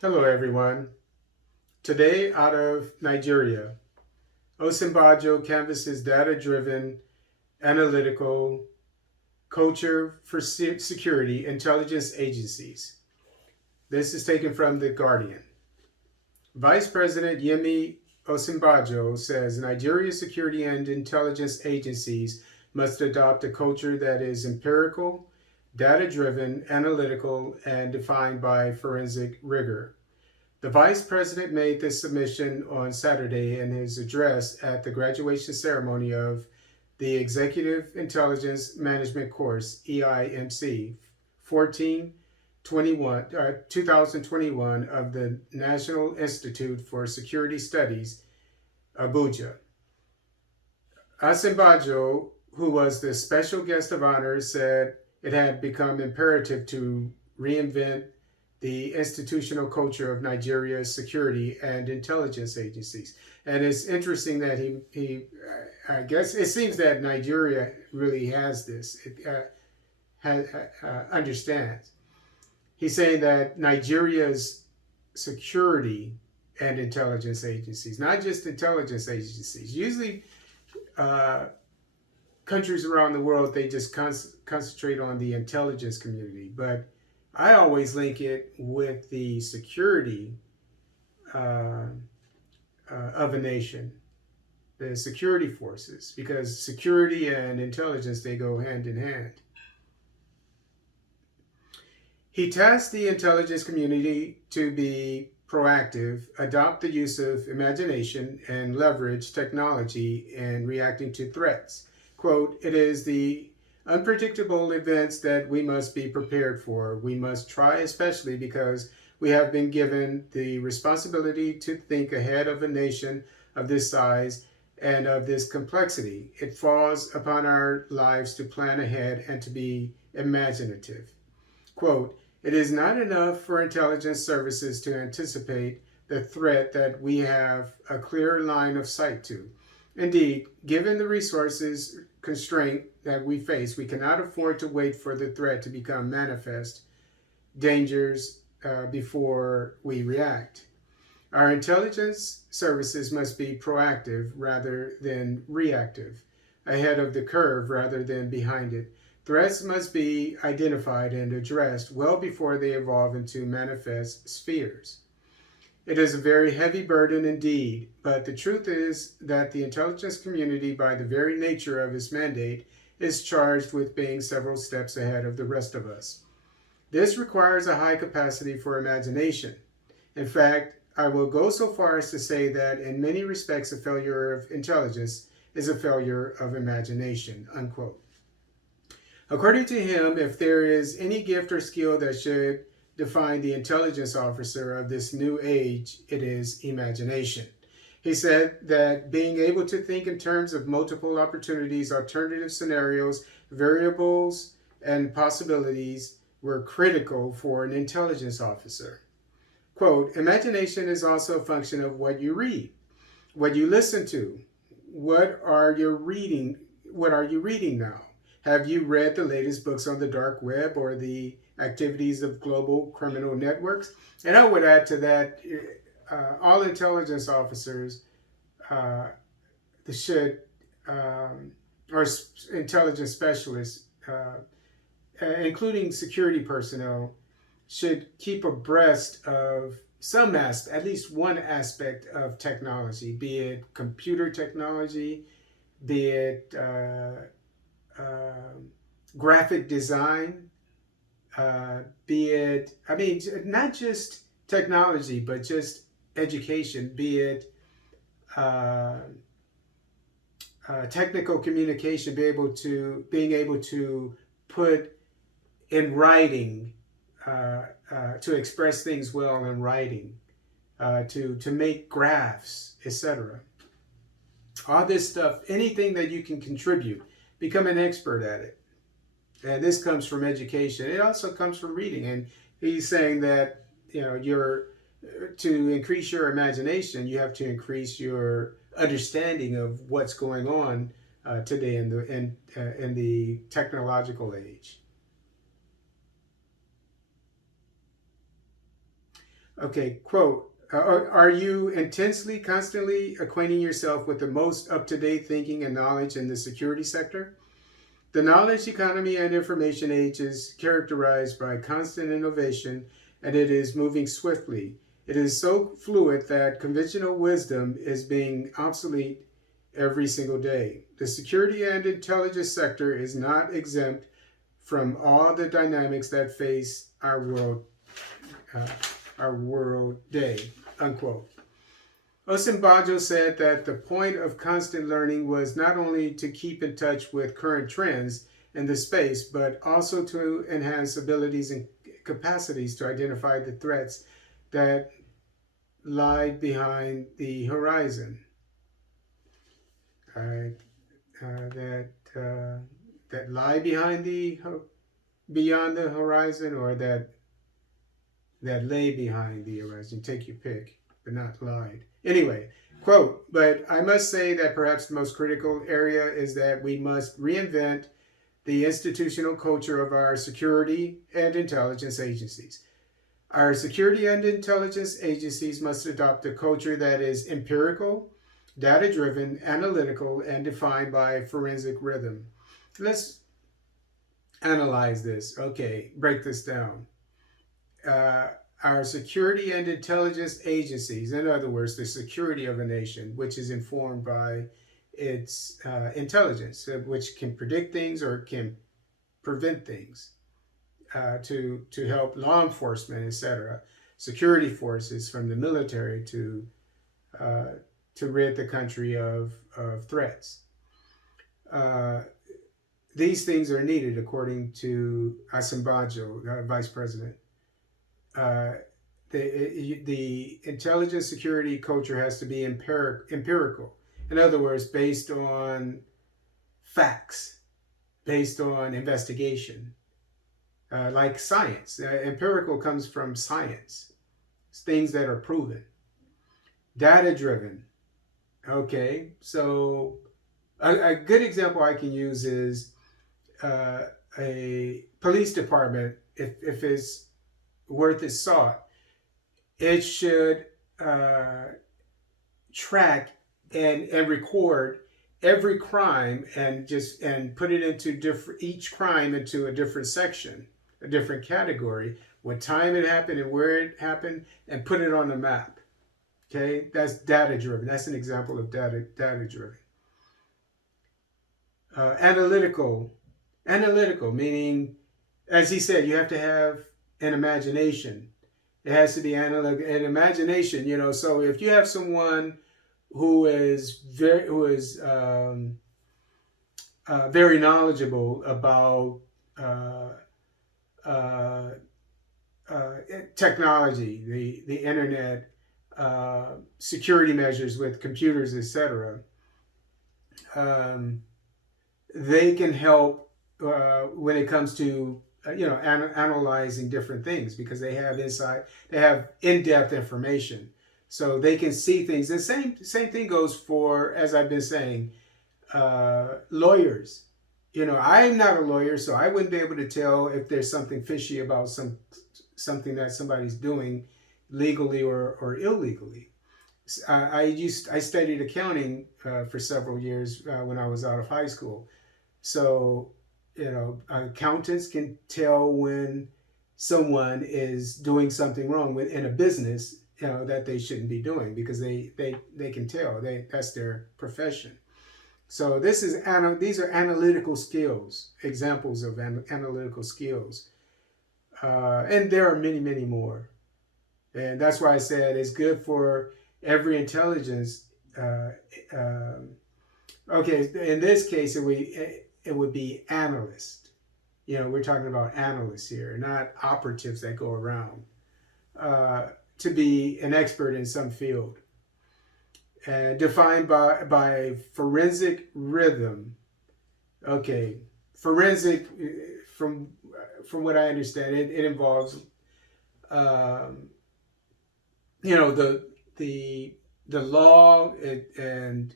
Hello, everyone. Today, out of Nigeria, Osinbajo canvasses data-driven, analytical culture for security intelligence agencies. This is taken from The Guardian. Vice President Yemi Osinbajo says Nigeria's security and intelligence agencies must adopt a culture that is empirical, data-driven, analytical, and defined by forensic rigor. The vice president made this submission on Saturday in his address at the graduation ceremony of the Executive Intelligence Management Course, EIMC 2021 of the National Institute for Security Studies, Abuja. Asimbajo, who was the special guest of honor, said it had become imperative to reinvent the institutional culture of Nigeria's security and intelligence agencies. And it's interesting that I guess it seems that Nigeria really has this, understands. He's saying that Nigeria's security and intelligence agencies, not just intelligence agencies, usually uh, countries around the world, they just concentrate on the intelligence community. But I always link it with the security uh, of a nation, the security forces, because security and intelligence, they go hand in hand. He tasked the intelligence community to be proactive, adopt the use of imagination, and leverage technology in reacting to threats. Quote, it is the unpredictable events that we must be prepared for. We must try, especially because we have been given the responsibility to think ahead of a nation of this size and of this complexity. It falls upon our lives to plan ahead and to be imaginative. Quote, it is not enough for intelligence services to anticipate the threat that we have a clear line of sight to. Indeed, given the resources constraint that we face, we cannot afford to wait for the threat to become manifest dangers before we react. Our intelligence services must be proactive rather than reactive, ahead of the curve rather than behind it. Threats must be identified and addressed well before they evolve into manifest spheres. It is a very heavy burden indeed, but the truth is that the intelligence community, by the very nature of its mandate, is charged with being several steps ahead of the rest of us. This requires a high capacity for imagination. In fact, I will go so far as to say that in many respects, a failure of intelligence is a failure of imagination, unquote. According to him, if there is any gift or skill that should define the intelligence officer of this new age, it is imagination. He said that being able to think in terms of multiple opportunities, alternative scenarios, variables, and possibilities were critical for an intelligence officer. Quote, imagination is also a function of what you read, what you listen to. What are you reading? What are you reading now? Have you read the latest books on the dark web or the activities of global criminal networks? And I would add to that, all intelligence officers uh, should, or intelligence specialists, including security personnel, should keep abreast of some aspect, at least one aspect of technology, be it computer technology, be it graphic design, be it, I mean, not just technology, but just education, be it technical communication, being able to put in writing, to express things well in writing, to make graphs, etc. All this stuff, anything that you can contribute, become an expert at it. And this comes from education. It also comes from reading. And he's saying that, to increase your imagination, you have to increase your understanding of what's going on today in the technological age. Okay, quote, are you intensely, constantly acquainting yourself with the most up-to-date thinking and knowledge in the security sector? The knowledge economy and information age is characterized by constant innovation, and it is moving swiftly. It is so fluid that conventional wisdom is being obsolete every single day. The security and intelligence sector is not exempt from all the dynamics that face uh, our world day, unquote. Osinbajo said that the point of constant learning was not only to keep in touch with current trends in the space, but also to enhance abilities and capacities to identify the threats that lie behind the horizon. Uh, that that lie behind the beyond the horizon, or that lay behind the horizon. Take your pick, but not lied. Anyway, quote, but I must say that perhaps the most critical area is that we must reinvent the institutional culture of our security and intelligence agencies. Our security and intelligence agencies must adopt a culture that is empirical, data-driven, analytical, and defined by forensic rhythm. Let's analyze this. Okay, break this down. Uh, our security and intelligence agencies, in other words, the security of a nation, which is informed by its intelligence, which can predict things or can prevent things, to help law enforcement, etc., security forces from the military to rid the country of threats. These things are needed, according to Asimbajo, Vice President. The intelligence security culture has to be empirical. In other words, based on facts, based on investigation, like science. Empirical comes from science. It's things that are proven. Data driven. Okay, so a good example I can use is a police department, if it's worth its salt, it should track and record every crime and put it into each crime into a different section, a different category, what time it happened and where it happened, and put it on the map. Okay, that's data driven. That's an example of data driven. Analytical meaning, as he said, you have to have an imagination. It has to be analytical, an imagination. So if you have someone who is very knowledgeable about technology, the internet, security measures with computers, etc., they can help when it comes to analyzing different things, because they have in-depth information, so they can see things. The same thing goes for, as I've been saying, lawyers. I'm not a lawyer, so I wouldn't be able to tell if there's something fishy about something that somebody's doing legally or illegally. I studied accounting for several years when I was out of high school. So, accountants can tell when someone is doing something wrong in a business, that they shouldn't be doing, because they can tell. That's their profession. So these are analytical skills, examples of analytical skills. And there are many, many more. And that's why I said it's good for every intelligence. Okay, in this case, it would be analyst. We're talking about analysts here, not operatives that go around. To be an expert in some field. Defined by forensic rhythm. Okay, forensic, from what I understand, it involves, the law and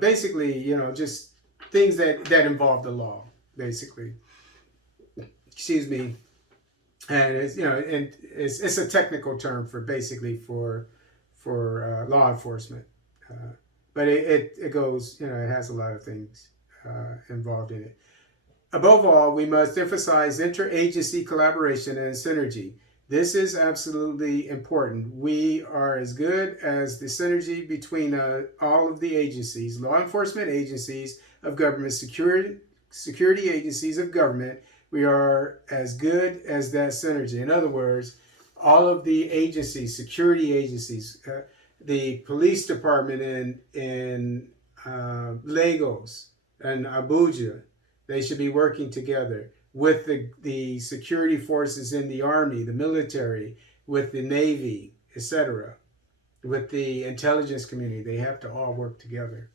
basically, just things that involve the law, basically. Excuse me. and it's a technical term for basically for law enforcement, but it goes, it has a lot of things involved in it. Above all, we must emphasize interagency collaboration and synergy. This is absolutely important. We are as good as the synergy between all of the agencies, law enforcement agencies of government, security agencies of government. We are as good as that synergy. In other words, all of the agencies, security agencies, the police department in Lagos and Abuja, they should be working together with the security forces in the army, the military, with the Navy, etc., with the intelligence community. They have to all work together.